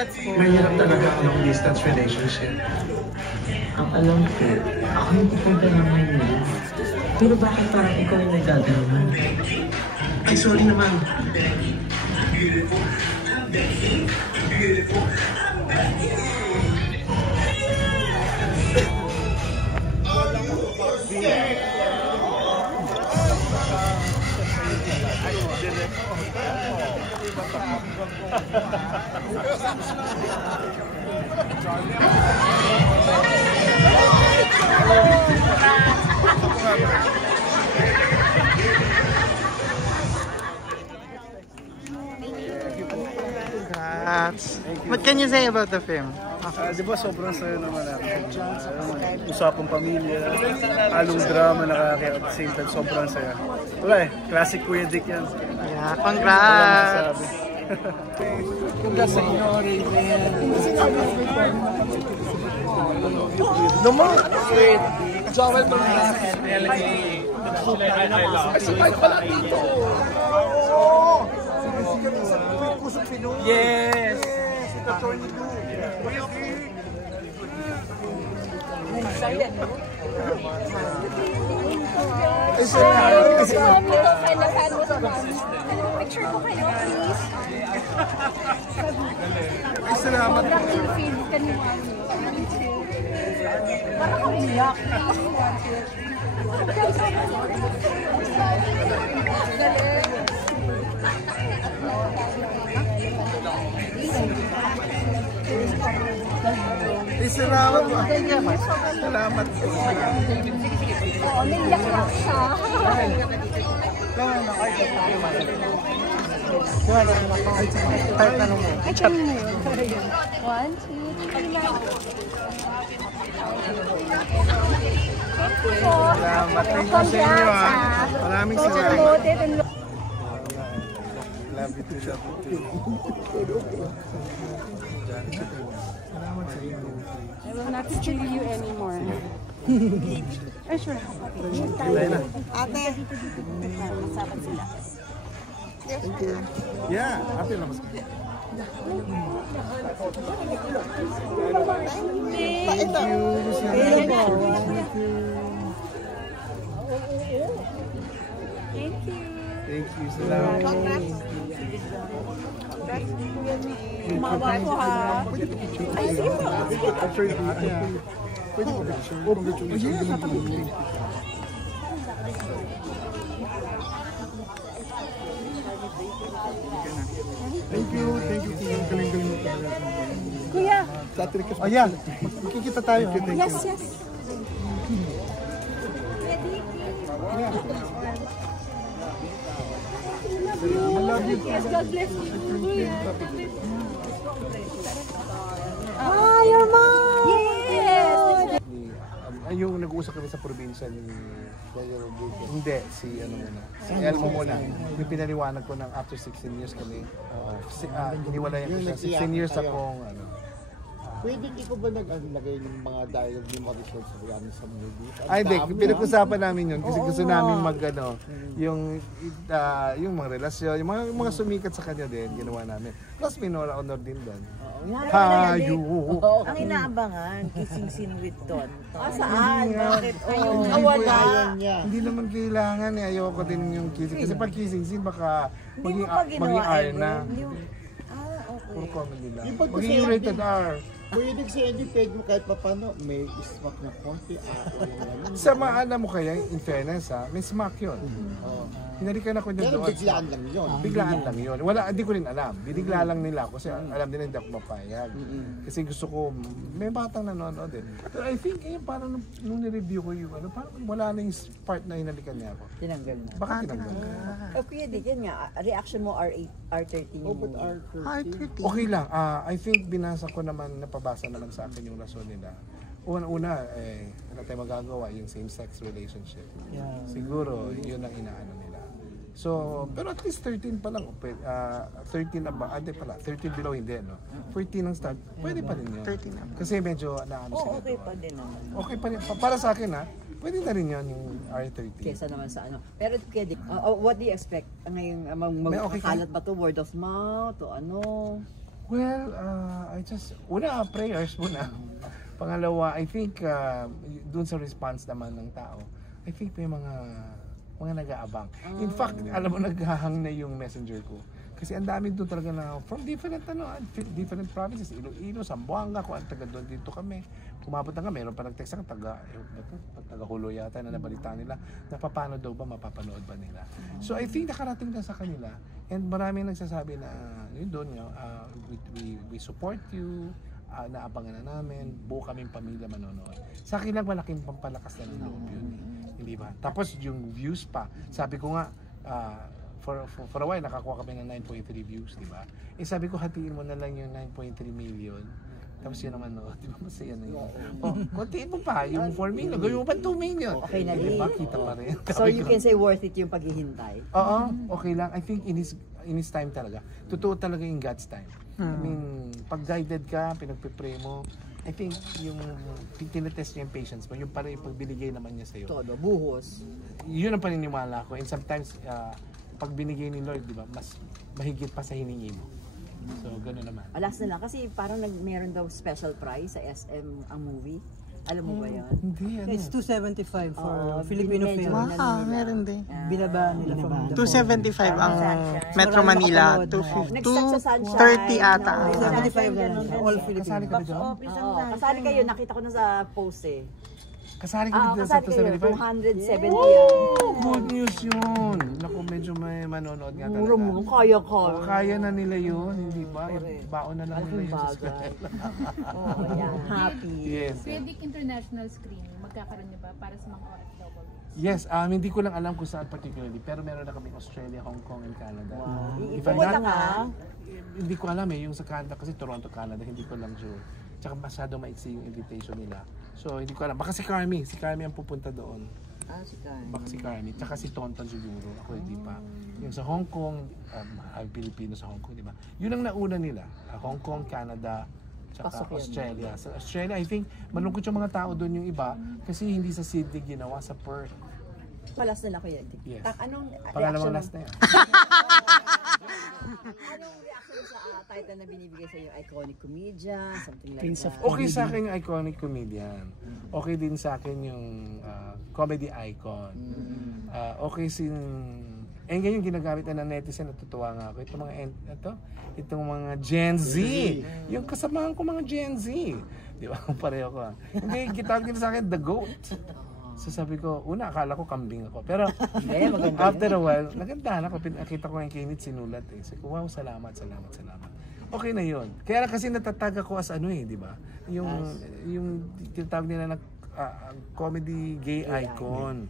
Congrats po. Mahirap talaga ang long distance relationship. Ang alam ko, ako hindi ka naman yun. Pero bakit parang ikaw yung nagdadalaman? Ay, sorry naman. What can you say about the film? Di ba sobrang saya naman natin. Usapang pamilya, halong drama, nakakaya at the same time sobrang saya. Wala eh, classic Kuya Dick yan. Yeah, congrats! Congrats sa inyo, Raven. Naman! Joel Bernal. Ay, si Mike pala dito! Yes! Picture ko kayo, please. Ay, salamat. Sobrang in-feel ka ni Mami. Parang umiyak. Salamat po. Salamat po. Oo, naiyak-yak siya. Kahit tanong mo. Ay, tanong mo yun. 1, 2, 3. Salamat. Thank you sa inyo ha. Maraming salamat. Love you too, love you too. I will not steal you anymore. Ay, sure. Ate! Masabat sila. Thank you. Yeah, happy lang. Thank you. Thank you. Salamat. Kumawa ko ha. Ay, sige po. Picture dito. Pwede mo picture. Congratulations. Thank you. Thank you. Galing-galing mo talaga. Kuya. Ayan. Makikita tayo. Yes, yes. I love you. Yes, God bless you. Ah, your mom! Yes! Yung nag-uusap kami sa probinsya ni hindi, si ano muna. Si Elmo muna. Yung pinaliwanag ko ng after 16 years kami. Hiniwalayan ko siya. 16 years akong ano. Pwede ko ba naglagay ng mga dialogue ni Marisol Soriano sa movie? Ay, hindi. Pinag-usapan namin yun kasi gusto namin mag ano, yung mga relasyon, yung mga sumikat sa kanya din, ginawa namin. Plus, may Nora Honor din doon. Hayo! Ang inaabangan, kissing scene with Don. Saan? Bakit? Wala. Hindi naman kailangan eh. Ayoko din yung kissing. Kasi pag kissing scene, baka maging R na. Puro comedy lang. Maging rated R. Pwede kasi hindi pwede mo kahit paano may smack na konti. Sa maana mo kaya, in fairness ha, may smack yun. Hinalikan ako niya doon. Biglaan lang yun. Biglaan lang yun. Wala, hindi ko rin alam. Binigla lang nila ako kasi alam nila hindi ako mapayag. Kasi gusto ko, may batang nanonood din. Pero I think, parang nung nireview ko yung parang wala na yung part na hinalikan niya ako. Tinanggal na. Baka tinanggal. Kuya Dick, yan nga, reaction mo R13 yung movie. Okay lang. I think binasa ko naman, napabasa naman sa akin yung rason nila. Una-una, wala tayong magagawa yung same-sex relationship. Siguro, yun ang inaano nila. So, pero at least 13 pa lang. 13 na ba? Hindi pala. 13 below hindi, no? 14 ang start. Pwede pa rin yun. 13 na. Kasi medyo naano sila. Okay pa din naman. Okay pa rin. Para sa akin, pwede na rin yun yung R13. Kesa naman sa ano. Pero Kuya Dick, what do you expect? Ngayong magkakalat ba to? Word of mouth? O ano? Well, una, prayers muna. Pangalawa, I think, dun sa response naman ng tao, I think may mga nag-aabang. In fact, alam mo, naghahang na yung messenger ko. Kasi ang dami doon talaga na from different provinces, Iloilo, Zamboanga, kung ang taga doon dito kami. Kumabot na kami, meron pa nag-text ako, taga Hulo yata na nabalita nila, na paano daw ba, mapapanood ba nila. So I think nakarating na sa kanila, and maraming nagsasabi na, yun doon, we support you, naabangan na namin, buo kaming pamilya manonood. Sa akin lang malaking pampalakas na ng loob yun. Hindi ba? Tapos yung views pa, sabi ko nga, for a while, nakakuha kami ng 9.3 views, di ba? Eh sabi ko, hatiin mo na lang yung 9.3 million. Tapos yun naman, no? Di ba masaya na yun? Kontiin mo pa, yung 4 million, gawin mo pa 2 million. Okay na rin. Diba, kita pa rin. So you can say worth it yung paghihintay? Oo, okay lang. I think in his time talaga. Totoo talaga yung God's time. I mean, pag guided ka, pinagpipray mo, I think yung tinetest niya yung patience mo, yung para yung pagbinigay naman niya sa'yo. Todo, buhos. Yun ang paniniwala ko. And sometimes, pag binigay ni Lord, di ba, mas mahigit pa sa hiningi mo. So, gano'n naman. Alas na lang, kasi parang meron daw special prize sa SM ang movie. Alam mo ba yun? Hindi, ano. It's 275 for Filipino medyo film. Wow, meron din. Binaba nila from 275 ang Metro Manila, 230 ata. 275 na all Filipino. Kasali ka ba dyan? Kasali kayo, nakita ko na sa post eh. Kasali ka dito sa Kasali kayo, 275? 270 yan. Good news yun. Naku, medyo may manonood nga talaga. Muro, kaya ka. Kaya na nila yun, hindi ba? Baon na lang nila yun sa bagay. eskwela. Happy. Yes. Pwede international screening, magkakaroon niyo ba para sa mga OFW? Yes, hindi ko lang alam kung saan particularly, pero meron na kami Australia, Hong Kong, and Canada. If I'm Pumunta not, ka? hindi ko alam yung sa Canada, kasi Toronto, Canada, hindi ko lang sure. Tsaka masyado maiksi yung invitation nila. So, hindi ko alam. Baka si Carmi ang pupunta doon. Si Carmi. Baka si Carmi. Tsaka si Tonton siguro. Ako hindi pa. Yung sa Hong Kong, Pilipino sa Hong Kong, di ba? Yun ang nauna nila. Hong Kong, Canada, tsaka Australia. Sa Australia, I think, malungkot yung mga tao doon yung iba kasi hindi sa Sydney ginawa, sa Perth. Palas na lang kayo. Yes. Anong Pangalawang reaction? last na yan. Anong reaction sa title na binibigay sa iyo? Iconic comedian, something like Prince of that? Okay sa akin yung iconic comedian. Okay din sa akin yung comedy icon. Okay ganyan ginagamit na ng netizen, natutuwa nga ako. Itong mga Gen Z. Yung kasamahan ko mga Gen Z. Di ba? Pareho ko. Hindi, kitawag din sa akin, the GOAT. So sabi ko, una akala ko kambing ako. Pero after a while, nagandahan ako. Nakita ko yung kinit sinulat eh. Sabi ko, wow, salamat. Okay na yun. Kaya kasi natatag ako as di ba? Yung tinatawag nila na comedy gay icon.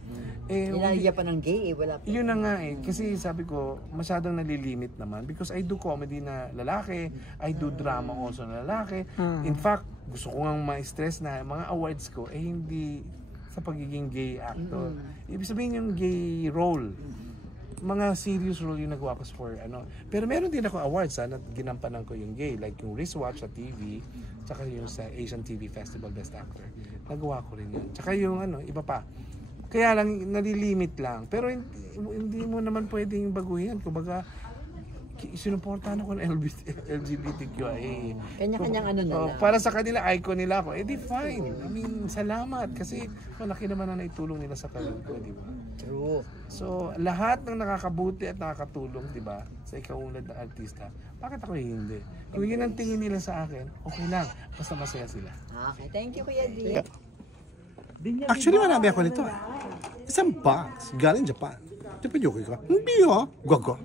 Nilalagyan pa ng gay wala pa. Yun na nga kasi sabi ko, masyadong nalilimit naman because I do comedy na lalaki, I do drama also na lalaki. In fact, gusto ko nga ma-stress na mga awards ko hindi sa pagiging gay actor. Ibig sabihin yung gay role. Mga serious role yung nagawa ko for Pero meron din ako awards na ginampanan ko yung gay. Like yung wristwatch sa TV, tsaka yung sa Asian TV Festival Best Actor. Nagawa ko rin yun. Tsaka yung iba pa. Kaya lang, nalilimit lang. Pero hindi mo naman pwedeng baguhin. Kumbaga, sinuportahan ako ng LGBTQIA. Kanya-kanyang na lang. Para sa kanila, icon nila ako. Di fine. I mean, salamat. Kasi malaki naman na naitulong nila sa career ko, di ba? True. So, lahat ng nakakabuti at nakakatulong, di ba, sa ikaunlad na artista, bakit ako hindi? Kung yun ang tingin nila sa akin, okay lang. Basta masaya sila. Okay, thank you, Kuya D. Actually, marami ako nito. Isang box. Galing Japan. Di pa joke ka? Hindi Gogo.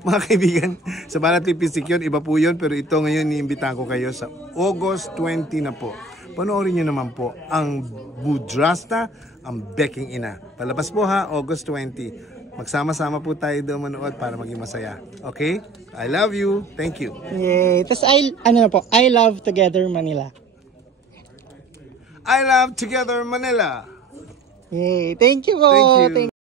Mga kaibigan, sa Banat Lipstick yun, iba po yun, pero ito ngayon niimbitahan ko kayo sa August 20 na po. Panoorin nyo naman po ang Budrasta, ang Beking Ina. Palabas po August 20. Magsama-sama po tayo doon manood para maging masaya. Okay? I love you. Thank you. Yay. Tapos I Love Together Manila. I love Together Manila. Yay. Thank you po. Thank you.